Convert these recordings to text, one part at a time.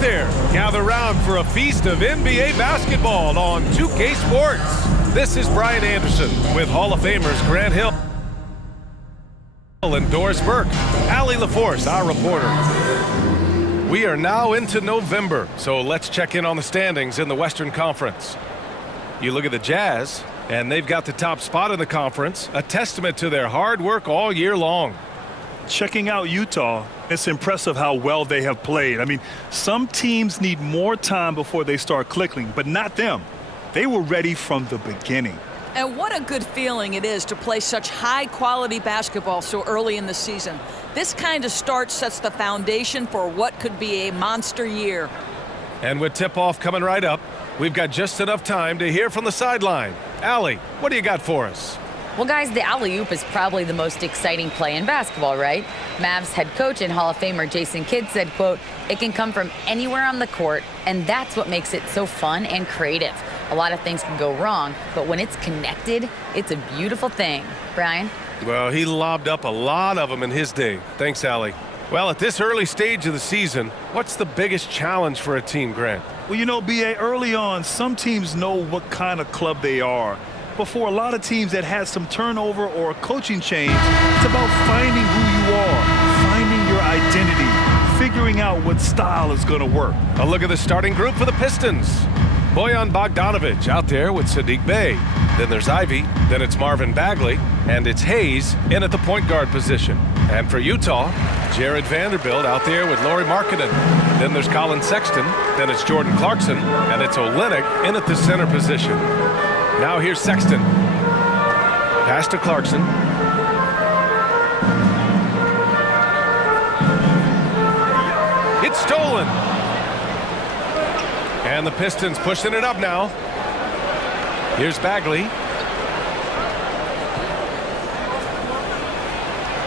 there, gather round for a feast of NBA basketball on 2K Sports. This is Brian Anderson with Hall of Famers Grant Hill and Doris Burke. Allie LaForce, our reporter. We are now into November, so let's check in on the standings in the Western Conference. You look at the Jazz, and they've got the top spot in the conference, a testament to their hard work all year long. Checking out Utah, it's impressive how well they have played. I mean, some teams need more time before they start clicking, but not them. They were ready from the beginning. And what a good feeling it is to play such high-quality basketball so early in the season. This kind of start sets the foundation for what could be a monster year. And with tip-off coming right up, we've got just enough time to hear from the sideline. Allie, what do you got for us? Well, guys, the alley-oop is probably the most exciting play in basketball, right? Mavs head coach and Hall of Famer Jason Kidd said, quote, "It can come from anywhere on the court, and that's what makes it so fun and creative. A lot of things can go wrong, but when it's connected, it's a beautiful thing." Brian? Well, he lobbed up a lot of them in his day. Thanks, Allie. Well, at this early stage of the season, what's the biggest challenge for a team, Grant? Well, you know, B.A., early on, some teams know what kind of club they are. But for a lot of teams that had some turnover or a coaching change, it's about finding who you are, finding your identity, figuring out what style is going to work. A look at the starting group for the Pistons. Bojan Bogdanovic out there with Sadiq Bey. Then there's Ivy, then it's Marvin Bagley, and it's Hayes in at the point guard position. And for Utah, Jared Vanderbilt out there with Lauri Markkanen. Then there's Colin Sexton, then it's Jordan Clarkson, and it's Olynyk in at the center position. Now here's Sexton. Pass to Clarkson. It's stolen. And the Pistons pushing it up now. Here's Bagley.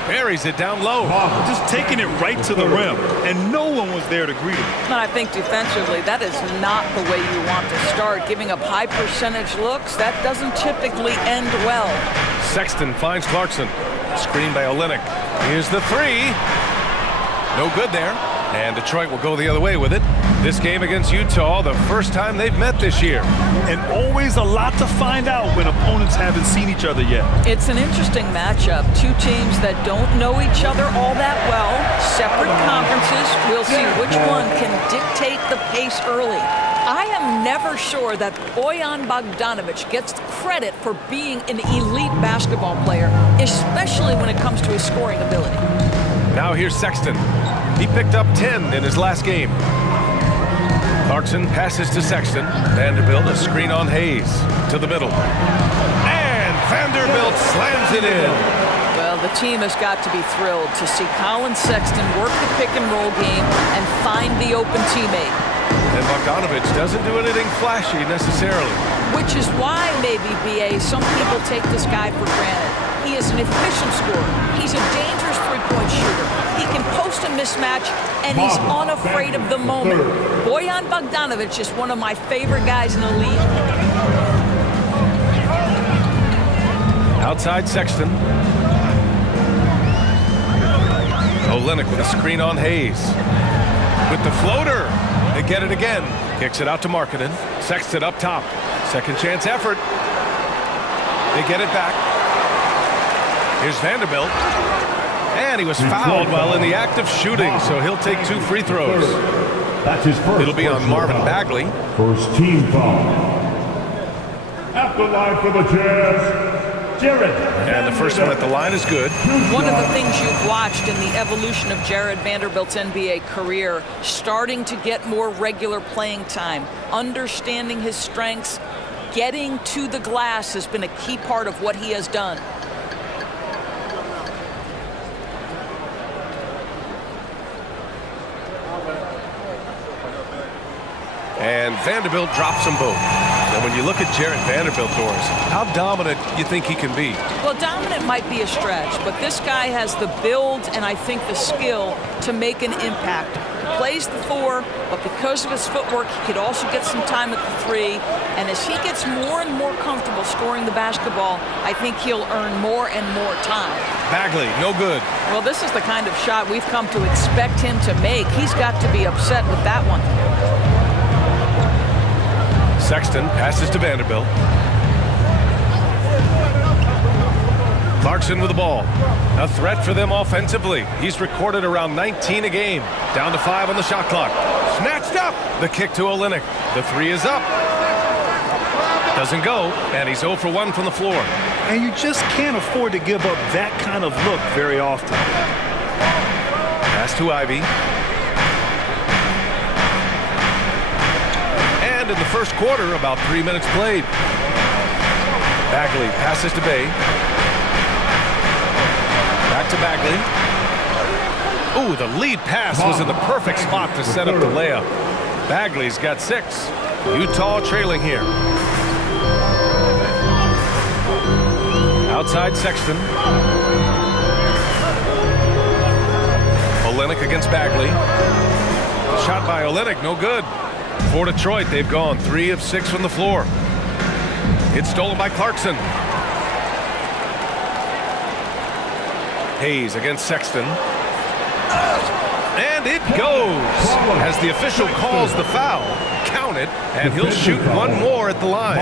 Buries it down low. Just taking it right to the rim, and no one was there to greet him. And I think defensively, that is not the way you want to start. Giving up high percentage looks, that doesn't typically end well. Sexton finds Clarkson. Screen by Olynyk. Here's the three. No good there. And Detroit will go the other way with it. This game against Utah, the first time they've met this year. And always a lot to find out when opponents haven't seen each other yet. It's an interesting matchup. Two teams that don't know each other all that well. Separate conferences. We'll see which one can dictate the pace early. I am never sure that Bojan Bogdanovic gets credit for being an elite basketball player, especially when it comes to his scoring ability. Now here's Sexton. He picked up 10 in his last game. Clarkson passes to Sexton. Vanderbilt a screen on Hayes to the middle. And Vanderbilt slams it in. Well, the team has got to be thrilled to see Colin Sexton work the pick-and-roll game and find the open teammate. And Bogdanovic doesn't do anything flashy necessarily. Which is why maybe, B.A., some people take this guy for granted. He is an efficient scorer. He's a dangerous three-point shooter. He can post a mismatch, and he's unafraid of the moment. Bojan Bogdanovic is one of my favorite guys in the league. Outside Sexton. Olynyk with a screen on Hayes. With the floater. They get it again. Kicks it out to Markkanen. Sexton up top. Second chance effort. They get it back. Here's Vanderbilt. And he was fouled while in the act of shooting, so he'll take 2 free throws. That's his first. It'll be on Marvin Bagley. First team foul. At the line for the Jazz, Jared. And the first one at the line is good. One of the things you've watched in the evolution of Jared Vanderbilt's NBA career, starting to get more regular playing time, understanding his strengths, getting to the glass has been a key part of what he has done. And Vanderbilt drops them both. And when you look at Jared Vanderbilt, Doris, how dominant you think he can be? Well, dominant might be a stretch, but this guy has the build and I think the skill to make an impact. He plays the 4, but because of his footwork, he could also get some time at the 3. And as he gets more and more comfortable scoring the basketball, I think he'll earn more and more time. Bagley, no good. Well, this is the kind of shot we've come to expect him to make. He's got to be upset with that one. Sexton passes to Vanderbilt. Clarkson with the ball. A threat for them offensively. He's recorded around 19 a game. Down to 5 on the shot clock. Snatched up. The kick to Olynyk. The 3 is up. Doesn't go, and he's 0 for 1 from the floor. And you just can't afford to give up that kind of look very often. Pass to Ivy. And in the first quarter, about 3 minutes played. Bagley passes to Bay. Back to Bagley. Ooh, the lead pass was in the perfect spot to set up the layup. Bagley's got 6. Utah trailing here. Outside Sexton. Olynyk against Bagley. The shot by Olynyk, no good. For Detroit, they've gone 3 of 6 from the floor. It's stolen by Clarkson. Hayes against Sexton. And it goes. As the official calls the foul, count it, and he'll shoot one more at the line.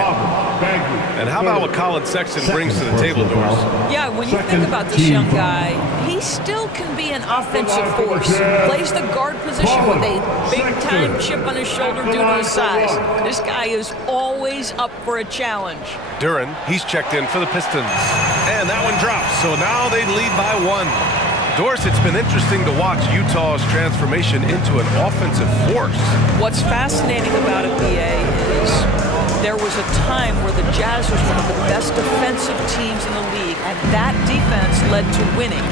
And how about what Colin Sexton brings to the table, Doris? Yeah, when you think about this young guy, he still can be an offensive force. Plays the guard position with a big-time chip on his shoulder due to his size. This guy is always up for a challenge. Duren, he's checked in for the Pistons. And that one drops, so now they lead by 1. Doris, it's been interesting to watch Utah's transformation into an offensive force. What's fascinating about it, BA, is there was a time where the Jazz was one of the best defensive teams in the league, and that defense led to winning.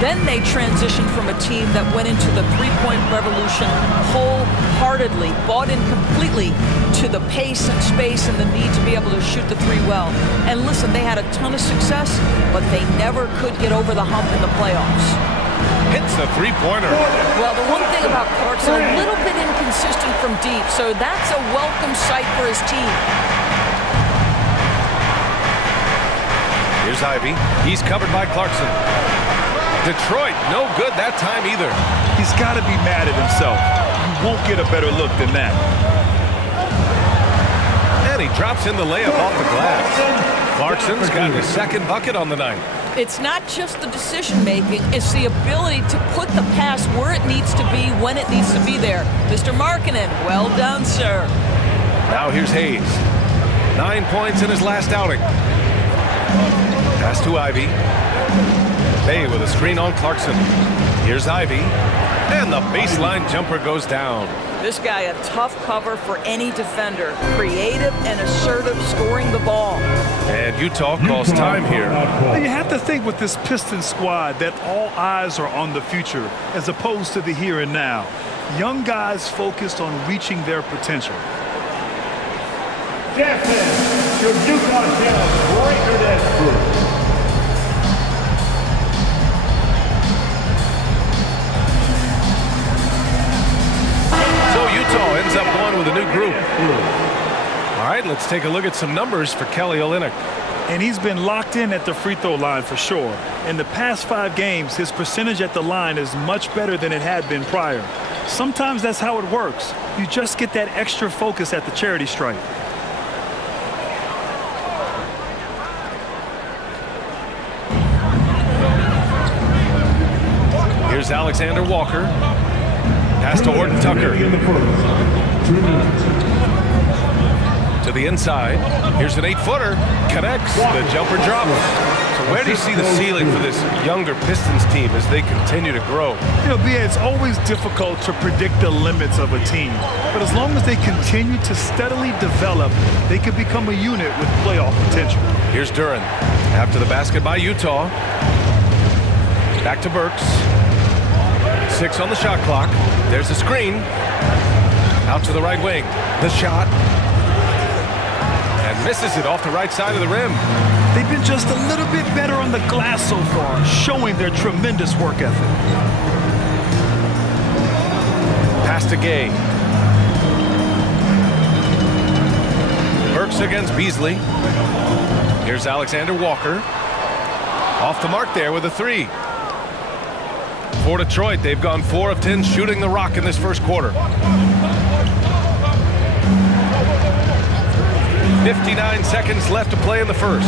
Then they transitioned from a team that went into the three-point revolution wholeheartedly, bought in completely to the pace and space and the need to be able to shoot the 3 well. And listen, they had a ton of success, but they never could get over the hump in the playoffs. Hits the three-pointer. Well, the one thing about Clarkson, a little bit inconsistent from deep, so that's a welcome sight for his team. Here's Ivy. He's covered by Clarkson. Detroit, no good that time either. He's got to be mad at himself. You won't get a better look than that. And he drops in the layup off the glass. Clarkson's got his second bucket on the night. It's not just the decision-making, it's the ability to put the pass where it needs to be, when it needs to be there. Mr. Markkanen, well done, sir. Now here's Hayes. 9 points in his last outing. Pass to Ivy. Bay with a screen on Clarkson. Here's Ivy. And the baseline jumper goes down. This guy, a tough cover for any defender. Creative and assertive, scoring the ball. And Utah calls time here. And you have to think with this Pistons squad that all eyes are on the future as opposed to the here and now. Young guys focused on reaching their potential. Jackson, your Utah Jazz breaker that group. Utah ends up going with a new group. All right, let's take a look at some numbers for Kelly Olynyk. And he's been locked in at the free throw line for sure. In the past 5 games, his percentage at the line is much better than it had been prior. Sometimes that's how it works. You just get that extra focus at the charity stripe. Here's Alexander Walker. Pass to Horton Tucker. To the inside. Here's an 8-footer. Connects. The jumper drops. So where do you see the ceiling for this younger Pistons team as they continue to grow? You know, BA, it's always difficult to predict the limits of a team. But as long as they continue to steadily develop, they can become a unit with playoff potential. Here's Duren. After the basket by Utah. Back to Burks. 6 on the shot clock. There's a screen. Out to the right wing. The shot. And misses it off the right side of the rim. They've been just a little bit better on the glass so far, showing their tremendous work ethic. Pass to Gay. Burks against Beasley. Here's Alexander Walker. Off the mark there with a 3. For Detroit, they've gone 4 of 10 shooting the rock in this first quarter. 59 seconds left to play in the first.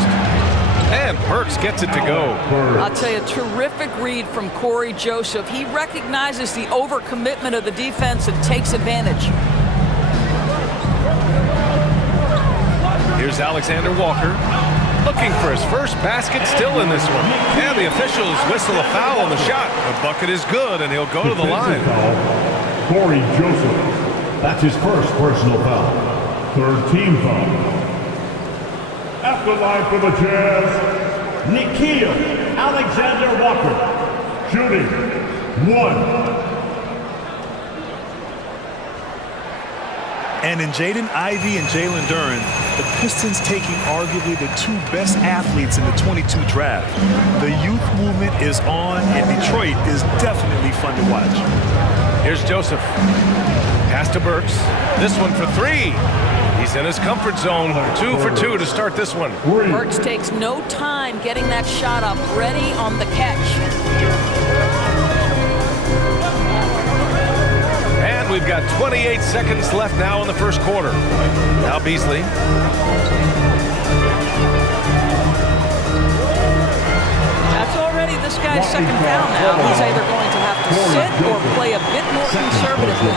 And Burks gets it to go. I'll tell you, terrific read from Corey Joseph. He recognizes the overcommitment of the defense and takes advantage. Here's Alexander Walker, looking for his first basket still in this one. And the officials whistle a foul on the shot. The bucket is good, and he'll go to the line. Foul, Corey Joseph. That's his first personal foul. Third team foul. Afterlife for the Jazz, Nikhil Alexander Walker. Shooting 1. And in Jaden Ivey and Jalen Duren, the Pistons taking arguably the 2 best athletes in the 22 draft. The youth movement is on, and Detroit is definitely fun to watch. Here's Joseph. Pass to Burks. This one for 3. He's in his comfort zone. 2 for 2 to start this one. Burks takes no time getting that shot up, ready on the catch. And we've got 28 seconds left now in the first quarter. Now Beasley. That's already this guy's second foul now. He's either going to have to sit or play a bit more conservatively.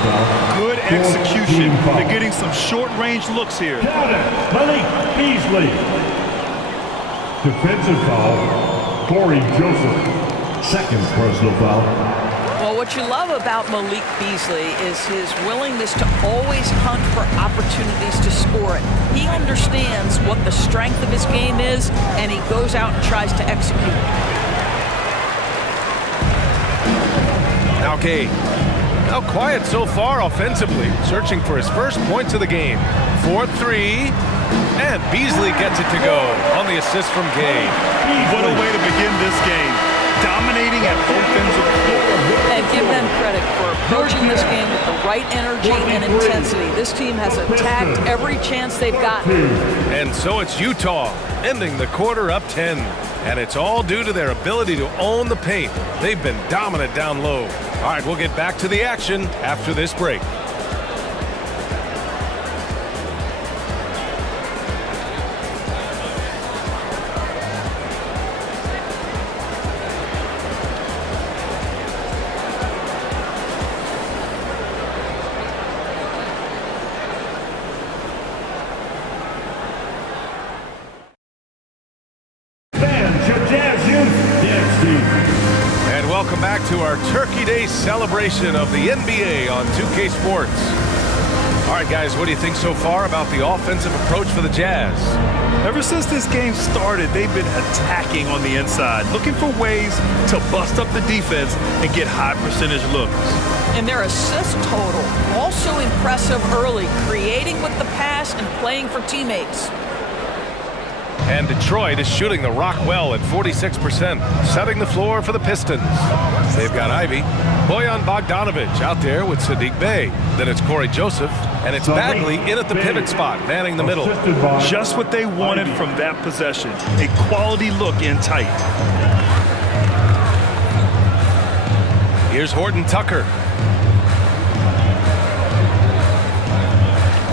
Good execution. They're getting some short-range looks here. Malik Beasley. Defensive foul, Corey Joseph. Second personal foul. Well, what you love about Malik Beasley is his willingness to always hunt for opportunities to score it. He understands what the strength of his game is, and he goes out and tries to execute. Now Gay. Now quiet so far offensively, searching for his first points of the game. 4-3, and Beasley gets it to go on the assist from Gay. What a way to begin this game. Dominating at both ends of the floor. And give them credit for approaching this game with the right energy and intensity. This team has attacked every chance they've gotten. And so it's Utah, ending the quarter up 10. And it's all due to their ability to own the paint. They've been dominant down low. All right, we'll get back to the action after this break. Welcome back to our Turkey Day celebration of the NBA on 2K Sports. All right, guys, what do you think so far about the offensive approach for the Jazz? Ever since this game started, they've been attacking on the inside, looking for ways to bust up the defense and get high percentage looks. And their assist total, also impressive early, creating with the pass and playing for teammates. And Detroit is shooting the rock well at 46%, setting the floor for the Pistons. They've got Ivy, Bojan Bogdanovic out there with Saddiq Bey. Then it's Corey Joseph, and it's Bagley in at the pivot spot, manning the middle. Just what they wanted from that possession, a quality look in tight. Here's Horton Tucker.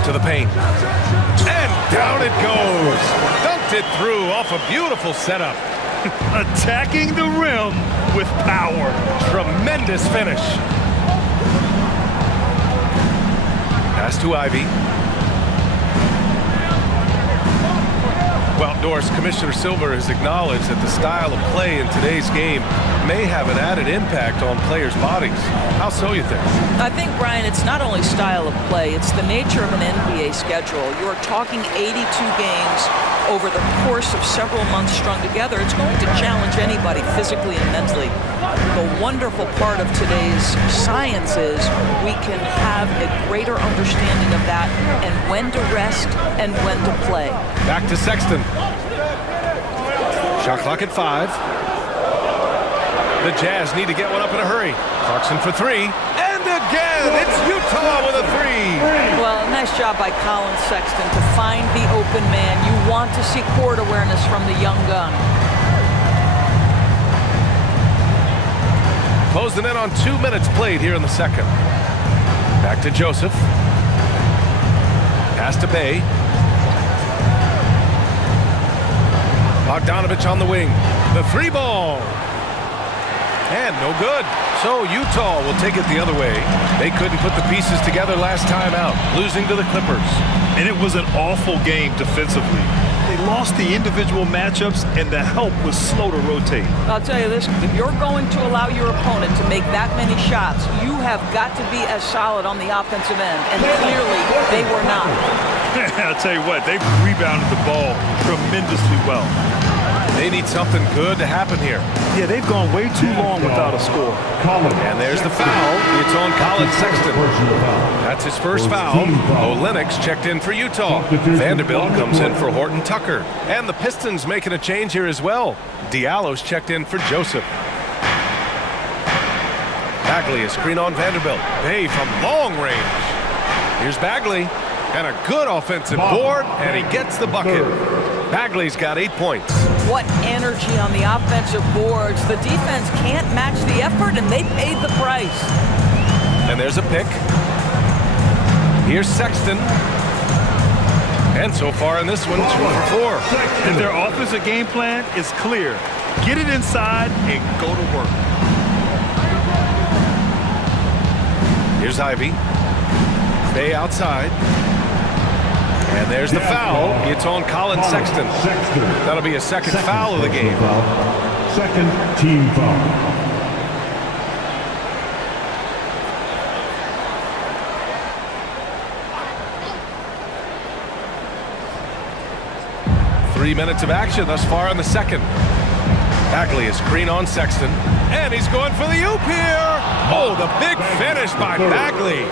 To the paint. And down it goes. Dunked it through off a beautiful setup. Attacking the rim with power. Tremendous finish. Pass to Ivy. Well, Doris, Commissioner Silver has acknowledged that the style of play in today's game may have an added impact on players' bodies. How so, you think? I think, Brian, it's not only style of play, it's the nature of an NBA schedule. You're talking 82 games over the course of several months strung together. It's going to challenge anybody physically and mentally. The wonderful part of today's science is we can have a greater understanding of that and when to rest and when to play. Back to Sexton. Shot clock at 5. The Jazz need to get one up in a hurry. Clarkson for 3. And And again, it's Utah with a three. Well, nice job by Colin Sexton to find the open man. You want to see court awareness from the young gun. Closing in on 2 minutes played here in the second. Back to Joseph. Pass to Bay. Bogdanovich on the wing. The three ball. And no good. So Utah will take it the other way. They couldn't put the pieces together last time out, losing to the Clippers. And it was an awful game defensively. They lost the individual matchups, and the help was slow to rotate. I'll tell you this, if you're going to allow your opponent to make that many shots, you have got to be as solid on the offensive end, and clearly they were not. I'll tell you what, they've rebounded the ball tremendously well. They need something good to happen here. Yeah, they've gone way too long without a score. And there's the foul. It's on Colin Sexton. That's his first foul. Olenek's checked in for Utah. Vanderbilt comes in for Horton Tucker. And the Pistons making a change here as well. Diallo's checked in for Joseph. Bagley, a screen on Vanderbilt. Bay from long range. Here's Bagley. And a good offensive board, and he gets the bucket. Bagley's got 8 points. What energy on the offensive boards. The defense can't match the effort, and they paid the price. And there's a pick. Here's Sexton. And so far in this one, 2 for 4. And their offensive game plan is clear. Get it inside and go to work. Here's Ivy. Bay outside. And there's the foul. It's on Colin Sexton. That'll be a second foul of the game. Second team foul. Three minutes of action thus far in the second. Bagley is screen on Sexton. And he's going for the oop here. Oh, the big finish by Bagley.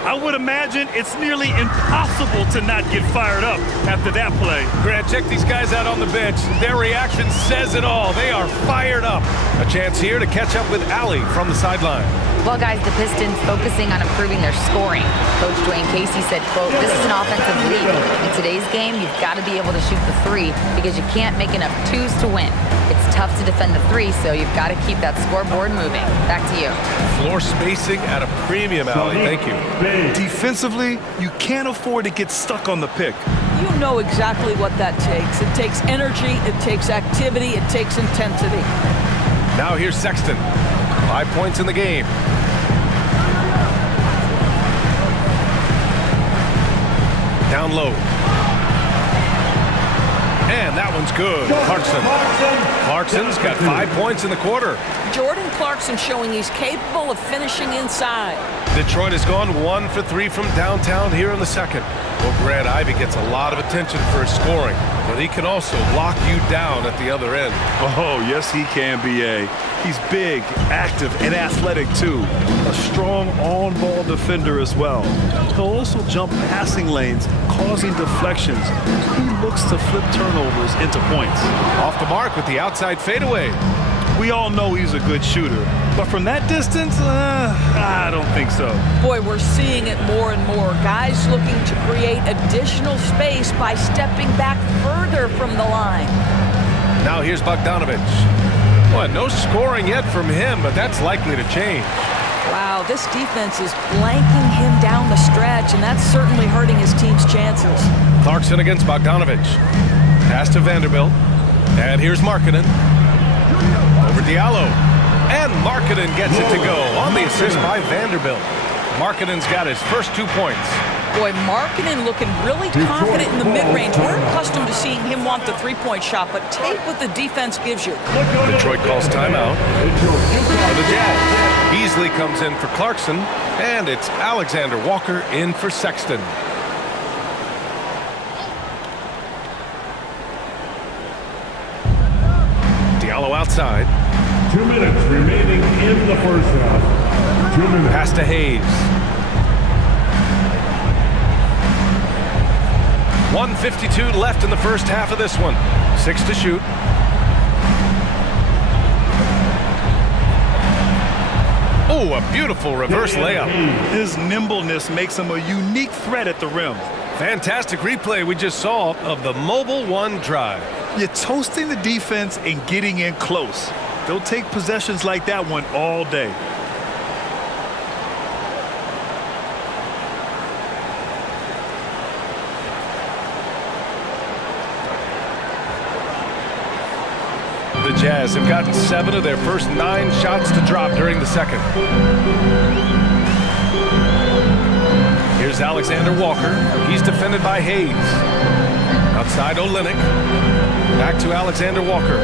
I would imagine it's nearly impossible to not get fired up after that play. Grant, check these guys out on the bench. Their reaction says it all. They are fired up. A chance here to catch up with Allie from the sideline. Well, guys, the Pistons focusing on improving their scoring. Coach Dwayne Casey said, quote, "This is an offensive league. In today's game, you've got to be able to shoot the three because you can't make enough twos to win. It's tough to defend the three, so you've got to keep that scoreboard moving." Back to you. Floor spacing at a premium, Allie. Thank you. Defensively, you can't afford to get stuck on the pick. You know exactly what that takes. It takes energy, it takes activity, it takes intensity. Now here's Sexton. 5 points in the game. Down low. And that one's good. Clarkson's got 5 points in the quarter. Jordan Clarkson showing he's capable of finishing inside. Detroit has gone 1 for 3 from downtown here in the second. Well, Grant, Ivy gets a lot of attention for his scoring, but he can also lock you down at the other end. Oh, yes, he can, B.A. He's big, active, and athletic, too. A strong on-ball defender as well. He'll also jump passing lanes, causing deflections. He looks to flip turnovers into points. Off the mark with the outside fadeaway. We all know he's a good shooter, but from that distance, I don't think so. Boy, we're seeing it more and more. Guys looking to create additional space by stepping back further from the line. Now here's Bogdanovich. Well, no scoring yet from him, but that's likely to change. Wow, this defense is blanking him down the stretch, and that's certainly hurting his team's chances. Clarkson against Bogdanovich. Pass to Vanderbilt. And here's Markkanen. Over Diallo. And Markkanen gets it to go on the assist by Vanderbilt. Markkanen's got his first 2 points. Boy, Markkanen looking really confident in the mid-range. We're accustomed to seeing him want the three-point shot, but take what the defense gives you. Detroit calls timeout for the Jazz. Beasley comes in for Clarkson, and it's Alexander Walker in for Sexton. Diallo outside. 2 minutes remaining in the first half. 2 minutes. Pass to Hayes. 1:52 left in the first half of this one. 6 to shoot. Oh, a beautiful reverse layup. His nimbleness makes him a unique threat at the rim. Fantastic replay we just saw of the Mobile One drive. You're toasting the defense and getting in close. They'll take possessions like that one all day. The Jazz have gotten 7 of their first 9 shots to drop during the second. Here's Alexander Walker. He's defended by Hayes. Outside Olynyk. Back to Alexander Walker.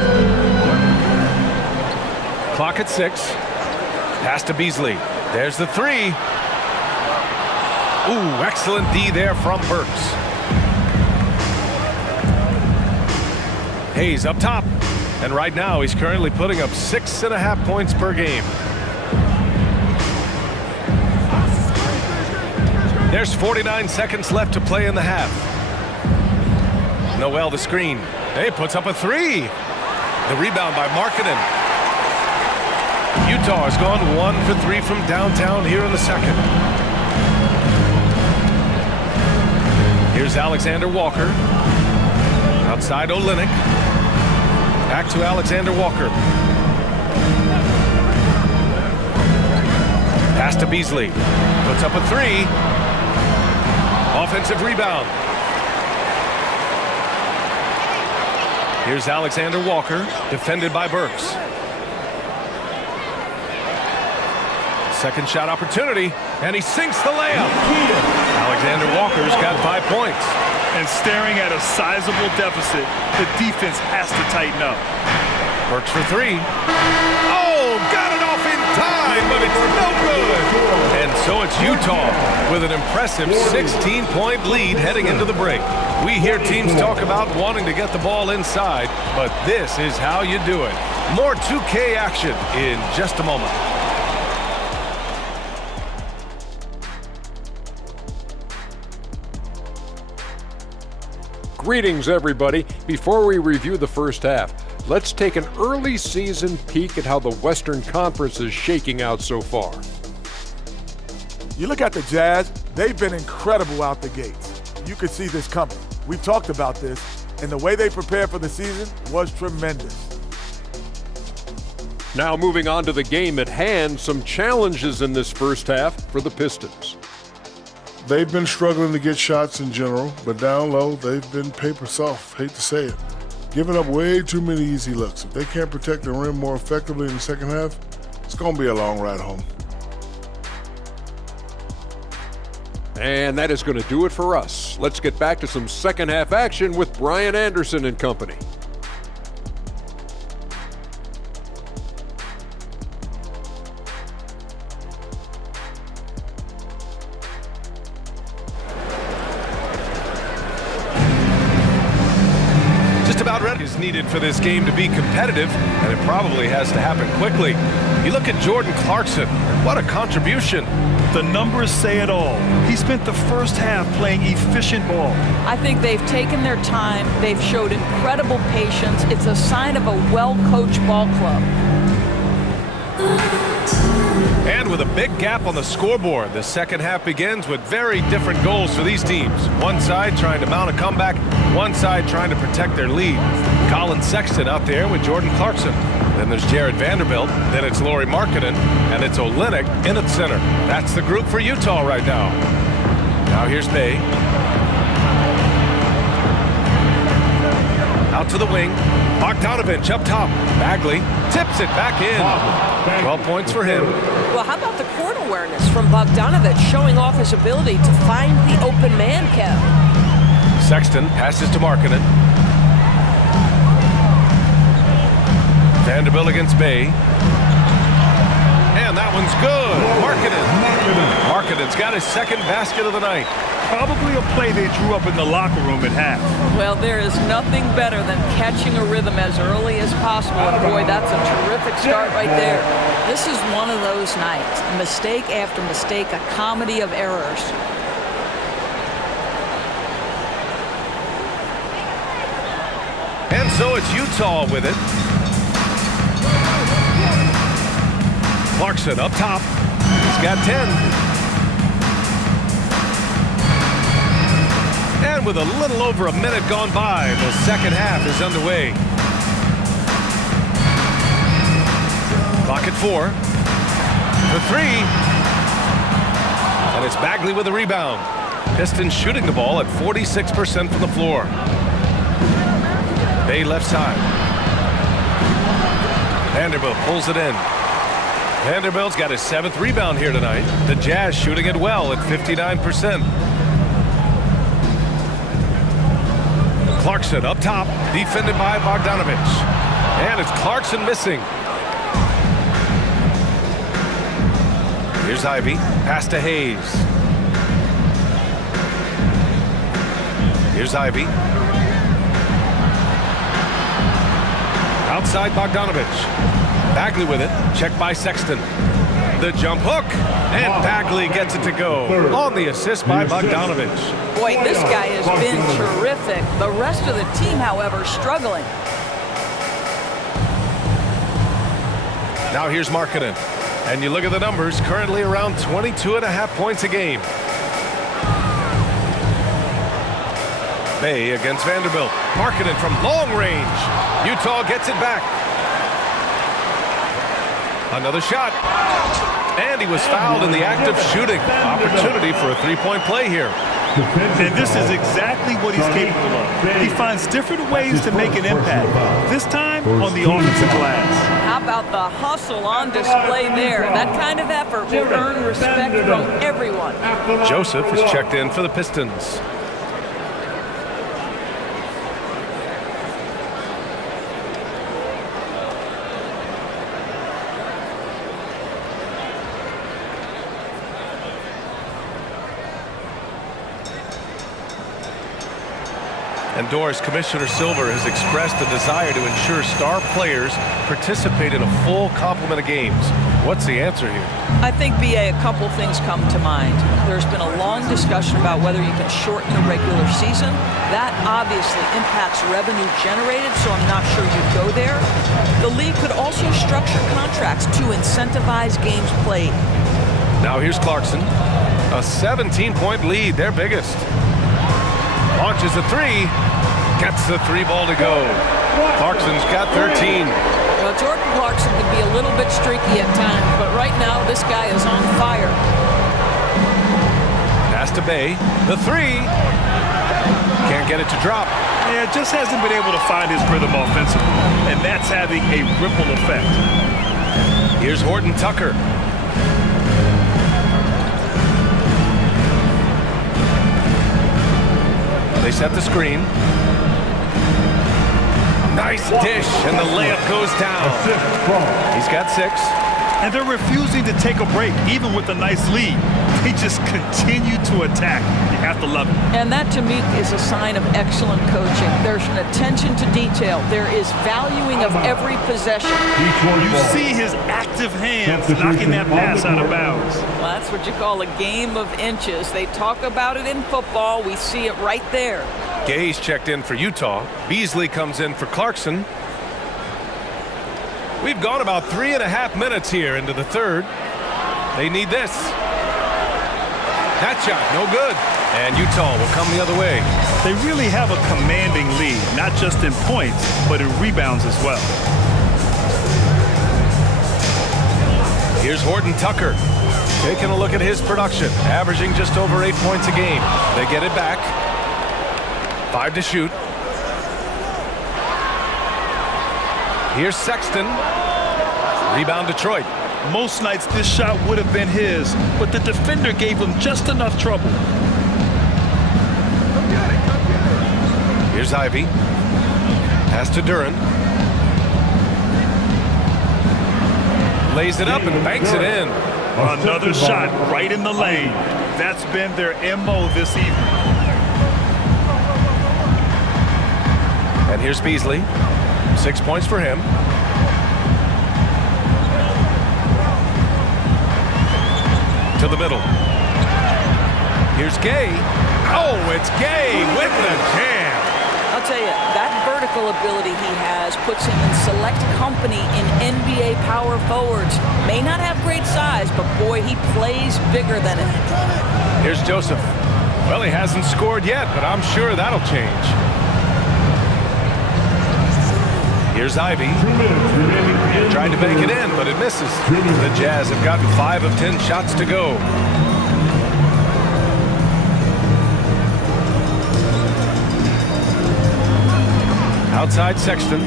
Clock at 6. Pass to Beasley. There's the 3. Ooh, excellent D there from Burks. Hayes up top. And right now, he's currently putting up 6.5 points per game. There's 49 seconds left to play in the half. Noel the screen. He puts up a 3. The rebound by Markkanen. Utah has gone 1 for 3 from downtown here in the second. Here's Alexander Walker. Outside Olynyk. Back to Alexander Walker. Pass to Beasley. Puts up a 3. Offensive rebound. Here's Alexander Walker, defended by Burks. Second shot opportunity, and he sinks the layup. Alexander Walker's got 5 points. And staring at a sizable deficit, the defense has to tighten up. Burks for 3. Oh, got it off in time, but it's no good. And so it's Utah with an impressive 16-point lead heading into the break. We hear teams talk about wanting to get the ball inside, but this is how you do it. More 2K action in just a moment. Greetings, everybody. Before we review the first half, let's take an early season peek at how the Western Conference is shaking out so far. You look at the Jazz, they've been incredible out the gates. You could see this coming. We've talked about this, and the way they prepared for the season was tremendous. Now moving on to the game at hand, some challenges in this first half for the Pistons. They've been struggling to get shots in general, but down low, they've been paper soft. Hate to say it. Giving up way too many easy looks. If they can't protect the rim more effectively in the second half, it's going to be a long ride home. And that is going to do it for us. Let's get back to some second half action with Brian Anderson and company. Is needed for this game to be competitive, and it probably has to happen quickly. You look at Jordan Clarkson, what a contribution. The numbers say it all. He spent the first half playing efficient ball. I think they've taken their time. They've showed incredible patience. It's a sign of a well-coached ball club. And with a big gap on the scoreboard, the second half begins with very different goals for these teams. One side trying to mount a comeback, one side trying to protect their lead. Colin Sexton out there with Jordan Clarkson. Then there's Jared Vanderbilt, then it's Lauri Markkanen, and it's Olynyk in at center. That's the group for Utah right now. Now here's Bay. Out to the wing. Bogdanovich up top. Bagley tips it back in. 12 points for him. Well, how about the court awareness from Bogdanovich showing off his ability to find the open man, Kev? Sexton passes to Markkanen. Vanderbilt against Bay. And that one's good. Markkanen's got his second basket of the night. Probably a play they drew up in the locker room at half. Well, there is nothing better than catching a rhythm as early as possible. And boy, that's a terrific start right there. This is one of those nights. Mistake after mistake, a comedy of errors. And so it's Utah with it. Clarkson up top. He's got 10. And with a little over a minute gone by, the second half is underway. Clock at 4. For 3. And it's Bagley with the rebound. Pistons shooting the ball at 46% from the floor. Bay left side. Vanderbilt pulls it in. Vanderbilt's got his 7th rebound here tonight. The Jazz shooting it well at 59%. Clarkson up top, defended by Bogdanovich. And it's Clarkson missing. Here's Ivy, pass to Hayes. Here's Ivy. Outside Bogdanovich. Bagley with it, checked by Sexton. The jump hook, and Bagley gets it to go on the assist by Bogdanovich. Boy, this guy has been terrific. The rest of the team, however, struggling. Now here's Markkanen. And you look at the numbers, currently around 22.5 points a game. Bay against Vanderbilt. Markkanen from long range. Utah gets it back. Another shot. And he was fouled in the act of shooting. Opportunity for a three-point play here. And this is exactly what he's capable of. He finds different ways to make an impact. This time on the offensive glass. How about the hustle on display there? That kind of effort will earn respect from everyone. Joseph is checked in for the Pistons. And Doris, Commissioner Silver has expressed a desire to ensure star players participate in a full complement of games. What's the answer here? I think, BA, a couple things come to mind. There's been a long discussion about whether you can shorten the regular season. That obviously impacts revenue generated, so I'm not sure you'd go there. The league could also structure contracts to incentivize games played. Now here's Clarkson. A 17-point lead, their biggest. Launches a 3. Gets the 3 ball to go. Clarkson's got 13. Well, Jordan Clarkson can be a little bit streaky at times, but right now this guy is on fire. Pass to Bay. The 3. Can't get it to drop. Yeah, just hasn't been able to find his rhythm offensively, and that's having a ripple effect. Here's Horton Tucker. They set the screen. Nice dish, and the layup goes down. He's got 6. And they're refusing to take a break, even with a nice lead. They just continue to attack. You have to love it. And that, to me, is a sign of excellent coaching. There's an attention to detail. There is valuing of every possession. You see his active hands knocking that pass out of bounds. Well, that's what you call a game of inches. They talk about it in football. We see it right there. Gay's checked in for Utah. Beasley comes in for Clarkson. We've gone about 3.5 minutes here into the third. They need this. That shot, no good. And Utah will come the other way. They really have a commanding lead, not just in points, but in rebounds as well. Here's Horton Tucker. Taking a look at his production, averaging just over 8 points a game. They get it back. 5 to shoot. Here's Sexton. Rebound Detroit. Most nights this shot would have been his, but the defender gave him just enough trouble. Here's Ivy. Pass to Duran. Lays it up and banks it in. Another shot right in the lane. That's been their MO this evening. And here's Beasley. 6 points for him. To the middle. Here's Gay. Oh, it's Gay with the jam. I'll tell you, that vertical ability he has puts him in select company in NBA power forwards. May not have great size, but boy, he plays bigger than it. Here's Joseph. Well, he hasn't scored yet, but I'm sure that'll change. Here's Ivy. Tried to bank it in, but it misses. The Jazz have gotten 5 of 10 shots to go. Outside Sexton.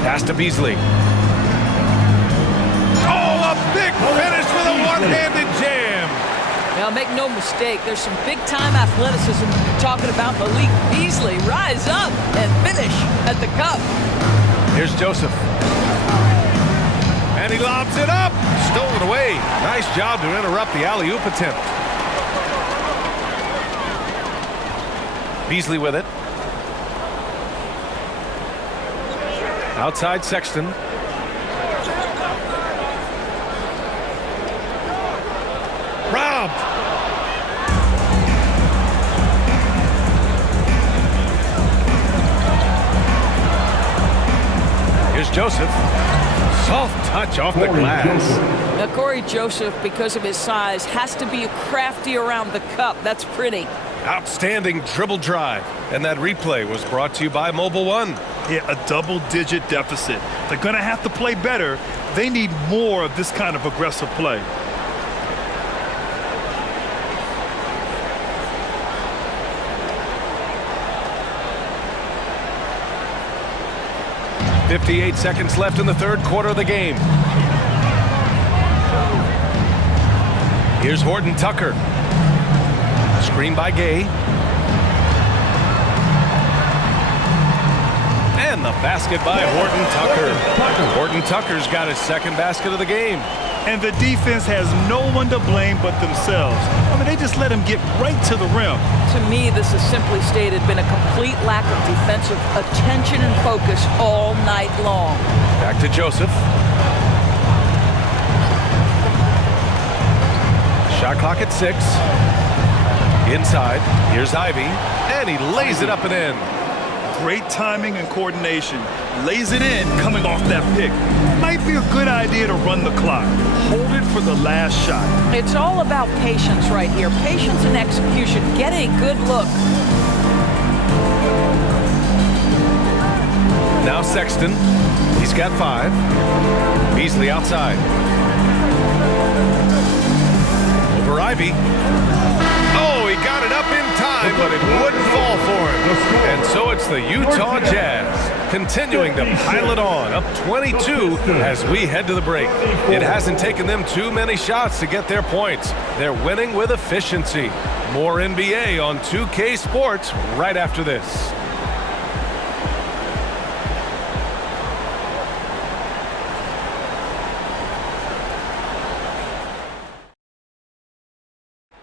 Pass to Beasley. Oh, a big finish with a one-handed jam. Now, make no mistake, there's some big-time athleticism talking about Malik Beasley. Rise up and finish at the cup. Here's Joseph. And he lobs it up. Stolen away. Nice job to interrupt the alley-oop attempt. Beasley with it. Outside Sexton. Robbed. Here's Joseph. Soft touch off the glass. Now, Corey Joseph, because of his size, has to be crafty around the cup. That's pretty. Outstanding dribble drive. And that replay was brought to you by Mobile One. Yeah, a double-digit deficit. They're going to have to play better. They need more of this kind of aggressive play. .58 seconds left in the third quarter of the game. Here's Horton Tucker. Screen by Gay. And the basket by Horton Tucker. Horton Tucker's got his second basket of the game. And the defense has no one to blame but themselves. I mean, they just let him get right to the rim. To me, this has simply stated been a complete lack of defensive attention and focus all night long. Back to Joseph. Shot clock at 6. Inside. Here's Ivy. And he lays it up and in. Great timing and coordination. Lays it in coming off that pick. Might be a good idea to run the clock. Hold it for the last shot. It's all about patience right here. Patience and execution. Get a good look. Now Sexton. He's got 5. Beasley outside. Over Ivy. Oh, he got it up in time, but it wouldn't fall for him. And so it's the Utah Jazz continuing to pile it on, up 22 as we head to the break. It hasn't taken them too many shots to get their points. They're winning with efficiency. More NBA on 2K Sports right after this.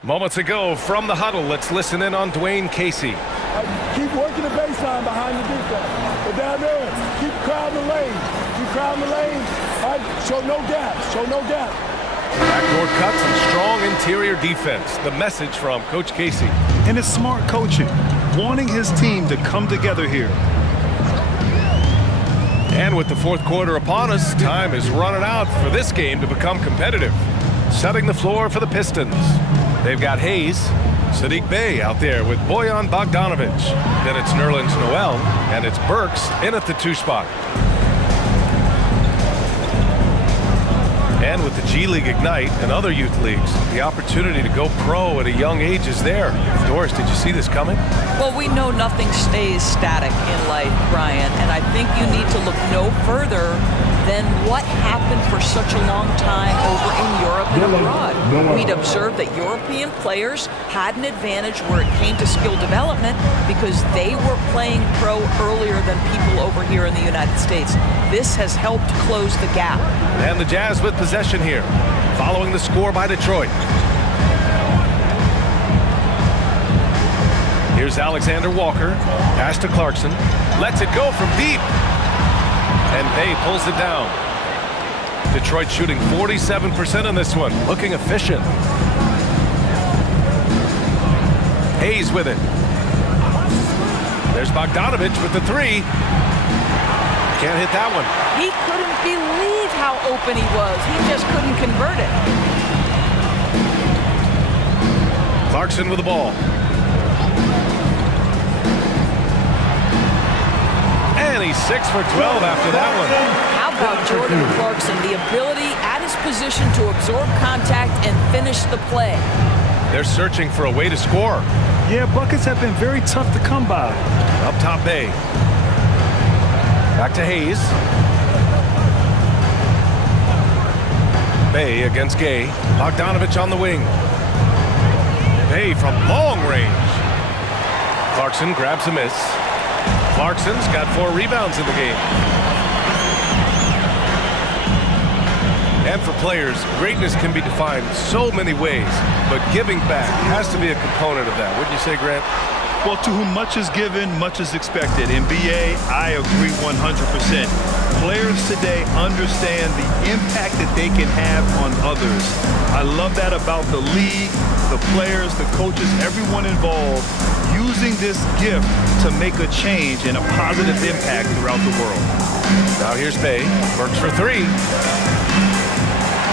Moments ago from the huddle, let's listen in on Dwayne Casey. Keep working the baseline behind the defense. But down there, keep crowding the lane. Keep crowding the lane. All right, show no gaps. Show no gaps. Backdoor cuts and strong interior defense. The message from Coach Casey. And it's smart coaching, wanting his team to come together here. And with the fourth quarter upon us, time is running out for this game to become competitive. Setting the floor for the Pistons. They've got Hayes, Saddiq Bey out there with Bojan Bogdanovic. Then it's Nerlens Noel, and it's Burks in at the 2 spot. And with the G League Ignite and other youth leagues, the opportunity to go pro at a young age is there. Doris, did you see this coming? Well, we know nothing stays static in life, Brian, and I think you need to look no further than what happened for such a long time over in Europe and abroad. We'd observed that European players had an advantage where it came to skill development because they were playing pro earlier than people over here in the United States. This has helped close the gap. And the Jazz with possession here, following the score by Detroit. Here's Alexander Walker, pass to Clarkson, lets it go from deep. And Bey pulls it down. Detroit shooting 47% on this one, looking efficient. Hayes with it. There's Bogdanovich with the three. Can't hit that one. He couldn't believe how open he was. He just couldn't convert it. Clarkson with the ball. And he's 6 for 12 after that one. How about Jordan Clarkson? The ability at his position to absorb contact and finish the play. They're searching for a way to score. Yeah, buckets have been very tough to come by. Up top, Bay. Back to Hayes. Bay against Gay. Bogdanovich on the wing. Bay from long range. Clarkson grabs a miss. Clarkson's got 4 rebounds in the game. And for players, greatness can be defined so many ways, but giving back has to be a component of that. Wouldn't you say, Grant? Well, to whom much is given, much is expected. In BA, I agree 100%. Players today understand the impact that they can have on others. I love that about the league, the players, the coaches, everyone involved, using this gift to make a change and a positive impact throughout the world. Now here's Bay. Works for 3.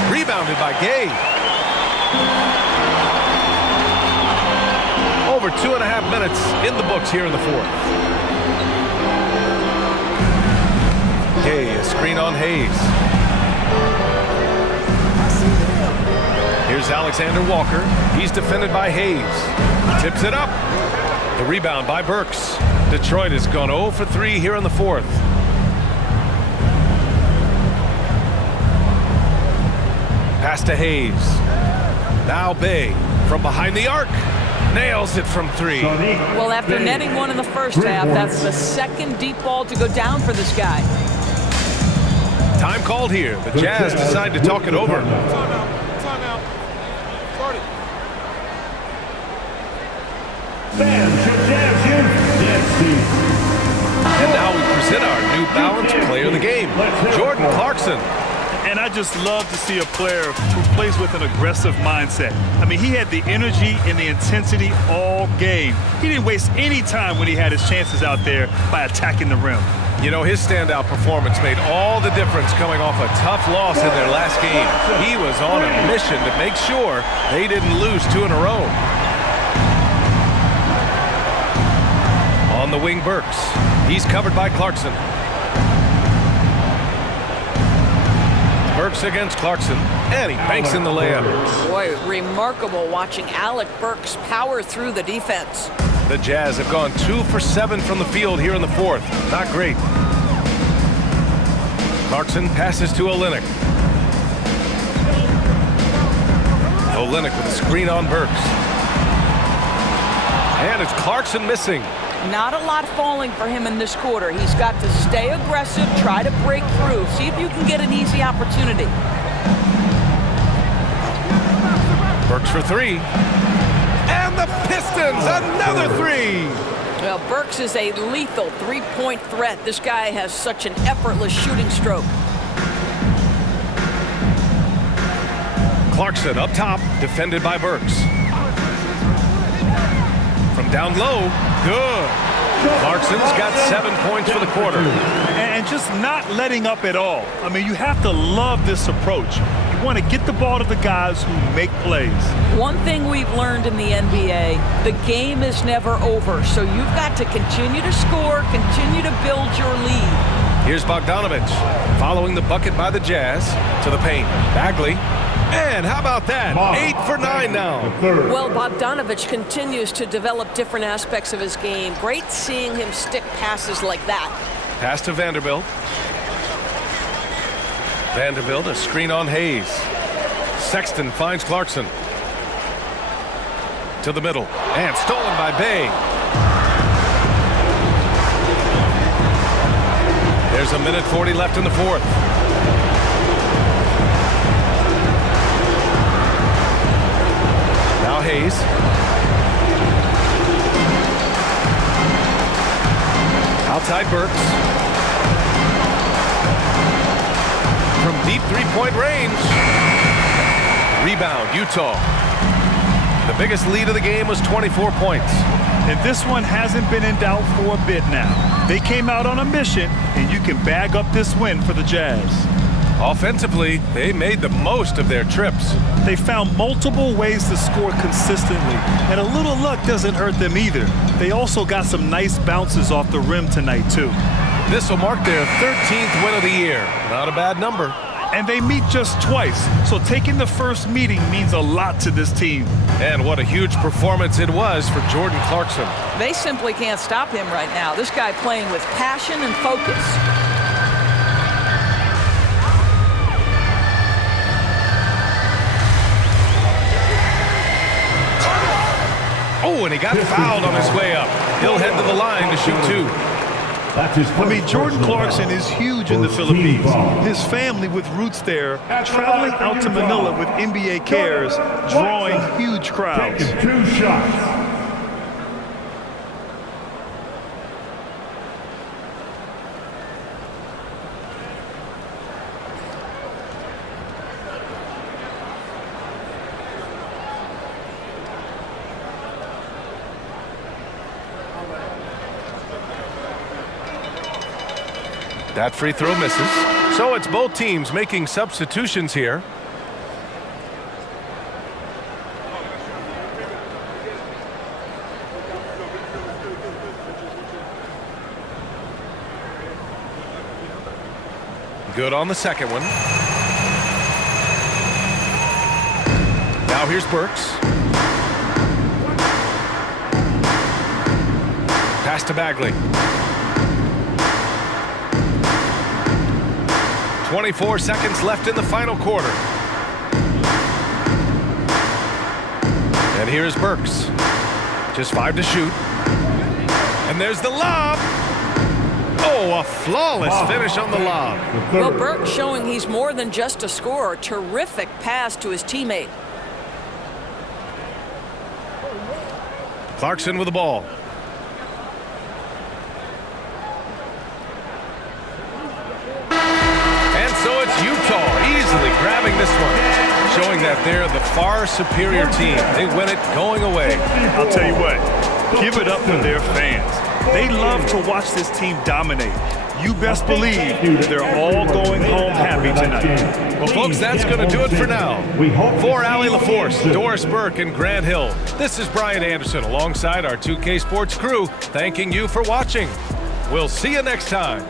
Rebounded by Gay. Over 2.5 minutes in the books here in the 4th. Gay, a screen on Hayes. Here's Alexander Walker. He's defended by Hayes. Tips it up. The rebound by Burks. Detroit has gone 0 for 3 here in the 4th. Pass to Hayes. Now Bay from behind the arc. Nails it from 3. Well, after netting one in the first half, that's the second deep ball to go down for this guy. Time called here. The Jazz decide to talk it over. Timeout. Start it. And now we present our New Balance player of the game, Jordan Clarkson. And I just love to see a player who plays with an aggressive mindset. I mean, he had the energy and the intensity all game. He didn't waste any time when he had his chances out there by attacking the rim. You know, his standout performance made all the difference coming off a tough loss in their last game. He was on a mission to make sure they didn't lose 2 in a row. On the wing, Burks. He's covered by Clarkson. Burks against Clarkson, and he banks in the layup. Boy, remarkable watching Alec Burks power through the defense. The Jazz have gone 2 for 7 from the field here in the 4th. Not great. Clarkson passes to Olynyk. Olynyk with a screen on Burks. And it's Clarkson missing. Not a lot falling for him in this quarter. He's got to stay aggressive, try to break through, see if you can get an easy opportunity. Burks for 3. And the Pistons, another 3. Well, Burks is a lethal three-point threat. This guy has such an effortless shooting stroke. Clarkson up top, defended by Burks. From down low, good. Clarkson's got 7 points for the quarter. And just not letting up at all. I mean, you have to love this approach. You want to get the ball to the guys who make plays. One thing we've learned in the NBA, the game is never over. So you've got to continue to score, continue to build your lead. Here's Bogdanovich, following the bucket by the Jazz to the paint. Bagley. And how about that? 8 for 9 now. Well, Bogdanovich continues to develop different aspects of his game. Great seeing him stick passes like that. Pass to Vanderbilt. Vanderbilt, a screen on Hayes. Sexton finds Clarkson. To the middle. And stolen by Bay. There's a minute 40 left in the 4th. Now Hayes. Outside Burks. From deep three-point range. Rebound, Utah. The biggest lead of the game was 24 points. And this one hasn't been in doubt for a bit now. They came out on a mission, and you can bag up this win for the Jazz. Offensively, they made the most of their trips. They found multiple ways to score consistently, and a little luck doesn't hurt them either. They also got some nice bounces off the rim tonight, too. This will mark their 13th win of the year. Not a bad number. And they meet just twice, so taking the first meeting means a lot to this team. And what a huge performance it was for Jordan Clarkson. They simply can't stop him right now. This guy playing with passion and focus. Oh, and he got fouled on his way up. He'll head to the line to shoot two. I mean, Jordan Clarkson is huge in the Philippines. His family with roots there, traveling out to Manila with NBA cares, drawing huge crowds. Taking 2 shots. That free throw misses. So it's both teams making substitutions here. Good on the second one. Now here's Burks. Pass to Bagley. 24 seconds left in the final quarter. And here's Burks. Just 5 to shoot. And there's the lob. Oh, a flawless finish on the lob. Well, Burke showing he's more than just a scorer. Terrific pass to his teammate. Clarkson with the ball. And so it's Utah easily grabbing this one, showing that they're the far superior team. They win it going away. I'll tell you what, give it up for their fans. They love to watch this team dominate. You best believe they're all going home happy tonight. Well, folks, that's going to do it for now. For Allie LaForce, Doris Burke, and Grant Hill, this is Brian Anderson alongside our 2K Sports crew, thanking you for watching. We'll see you next time.